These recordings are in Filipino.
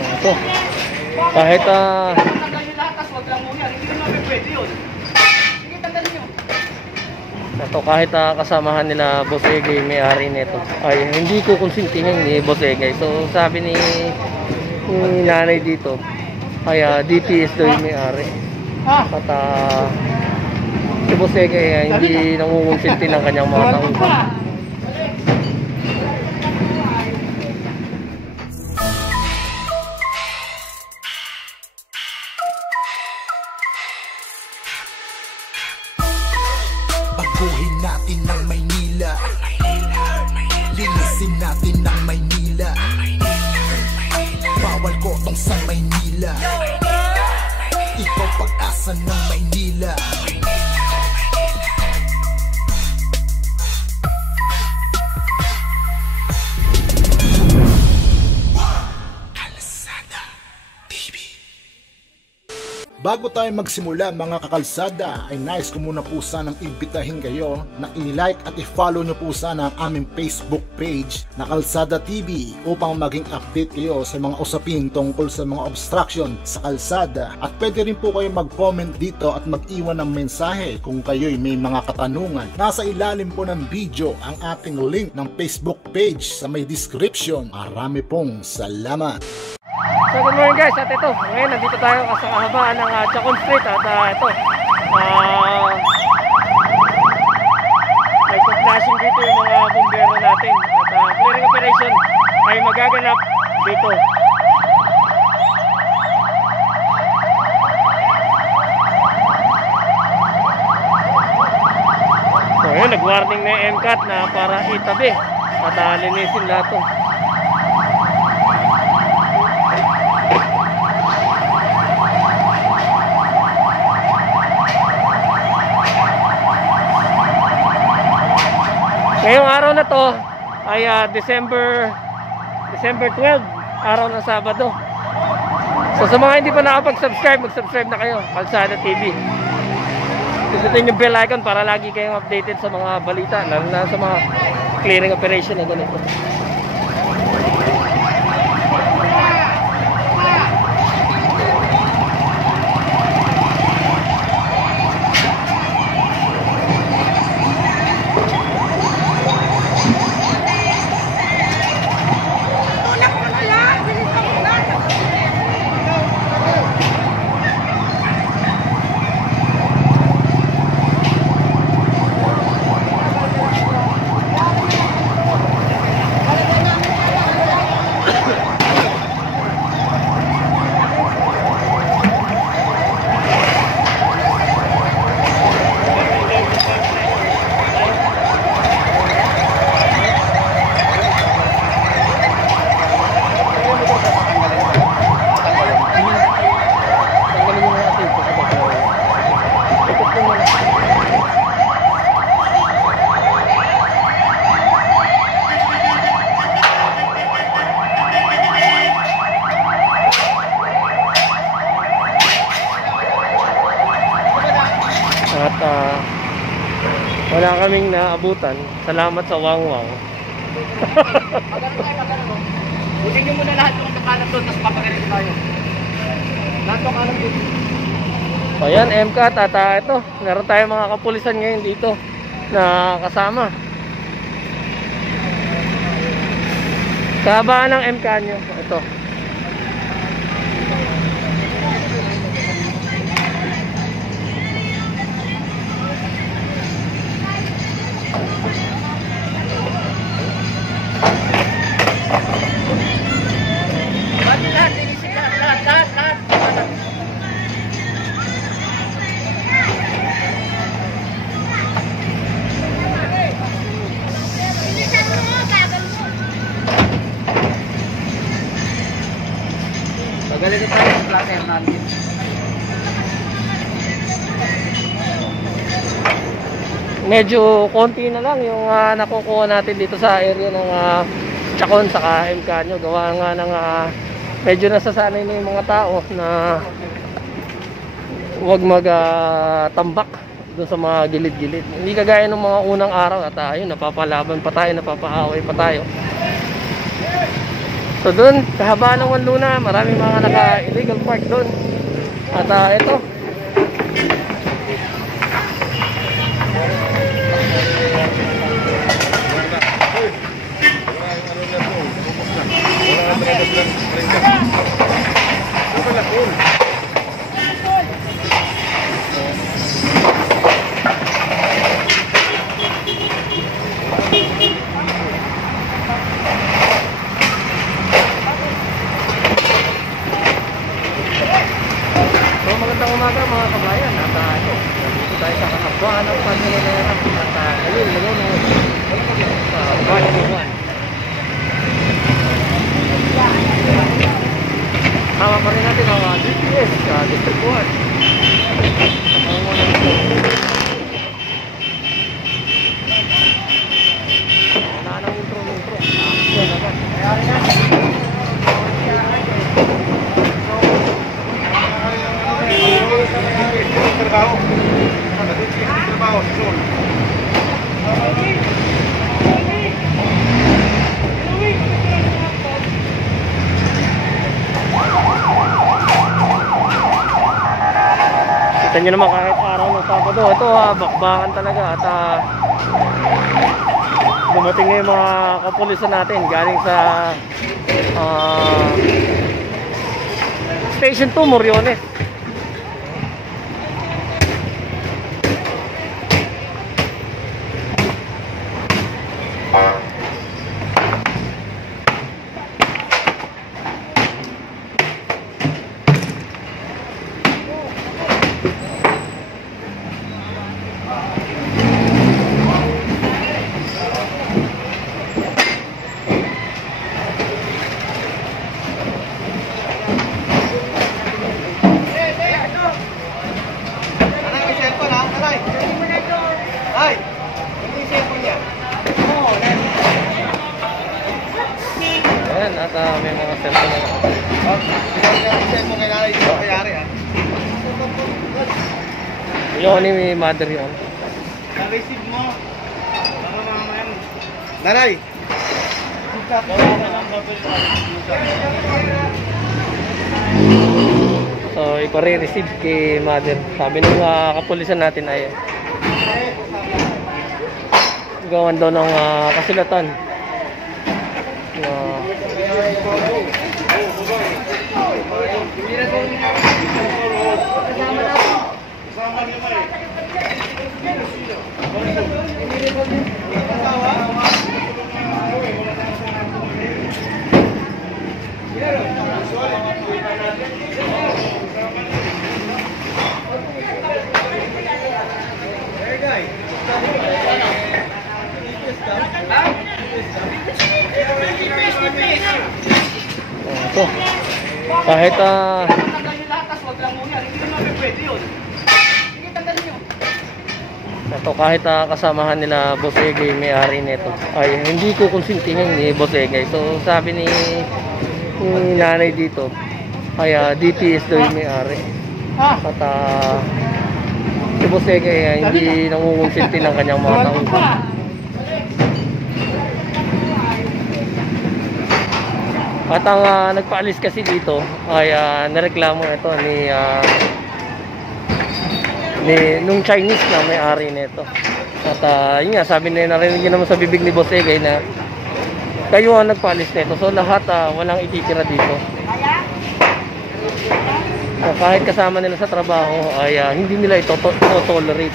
Ito. Kahit ito, kahit kasamahan nila Boss Egay, may-ari nito, ay hindi ko konsintihin ni Boss Egay. So sabi ni nanay dito, ay DPS daw yung may-ari. At si Boss Egay ay hindi nangukonsinti ng kanyang mga tauhan. Baguhin natin ang Maynila, linisin natin ang Maynila. Bawal kotong sa Maynila, ikaw pag-asa ng Maynila. Bago tayo magsimula mga kakalsada, ay nais ko muna po sanang imbitahin kayo na i-like at i-follow nyo po sana ang aming Facebook page na Kalsada TV upang maging update kayo sa mga usapin tungkol sa mga obstruction sa kalsada. At pwede rin po kayo mag-comment dito at mag-iwan ng mensahe kung kayo'y may mga katanungan. Nasa ilalim po ng video ang ating link ng Facebook page sa may description. Marami pong salamat! So good morning guys, at ito, ngayon nandito tayo sa kahabaan ng Chacon Street at ito ay flashing dito yung mga bumbero natin at clearing operation ay magaganap dito. So ngayon nag-warning na yung MCAT na para itabi at linisin lahat ito. Ngayong araw na to ay December 12, araw ng Sabado. So sa mga hindi pa nakapag-subscribe, mag-subscribe na kayo, Kalsada TV. Pindutin yung bell icon para lagi kayong updated sa mga balita, lalo na sa mga clearing operation na ganito. At wala kaming naabutan. Salamat sa wangwang. Butin nyo muna lahat yung nakalat doon, tapos papagalit tayo. Lahat yung kalat doon. So yan, MCAT at ito, meron tayong mga kapulisan ngayon dito na kasama. Kahabaan ng MCAT nyo, ito. Ganito tayo sa platter natin. Medyo konti na lang yung nakukuha natin dito sa area ng Chacon saka MCAT gawa nga ng medyo nasasanay na yung mga tao na huwag magtambak doon sa mga gilid-gilid. Hindi kagaya ng mga unang araw at ayun, napapalaban pa tayo, napapaaway pa tayo. So doon, kahabaan ng Wanluna, maraming mga naka-illegal park doon. At ito. Magandang umaga mga kabayan. At ito, nandito tayo sa kahabaan ng Panginoon. At ngayon, nanonood sa bayan ng Juan. Tama pa rin natin ang GPS sa District 1. Wala nang intro. Yan agad. Trabaho. Trabaho, Sol. Kita nyo naman kahit araw ng Sabado. Ito bakbakan talaga. At dumating na yung mga kapulisan natin galing sa Station 2 Moriones. Ayan, at may mga cellphone na yun ni mother yun. Na-receive mo. Nanay! So, ipare-receive kay mother. Sabi ng kapulisan natin ay gawan daw ng kasulatan. Ito, kahit ito, kahit kasamahan nila Boss Egay, may-ari nito, ay hindi ko konsintihin ni Boss Egay. So sabi ni nanay dito ay DPS daw yung may-ari. At si Boss Egay ay hindi nangungonsinti ng kanyang mga tauhan. At ang nagpaalis kasi dito ay nareklamo ito ni nung Chinese na may-ari nito. At yun nga, sabi na narinig naman sa bibig ni Boss Egay na kayo ang nagpaalis nito. So lahat walang ititira dito. So, kahit kasama nila sa trabaho ay hindi nila ito tolerate.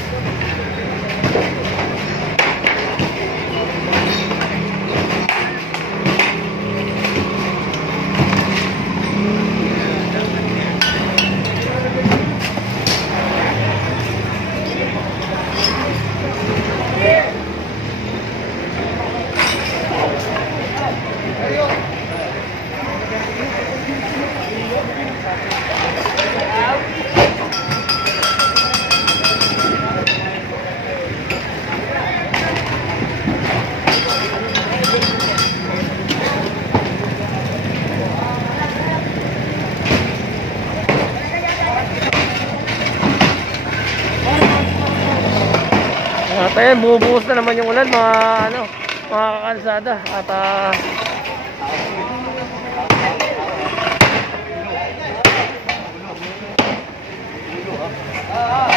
At ayan, bumubuhos na naman yung ulan mga kakalsada. At Oo.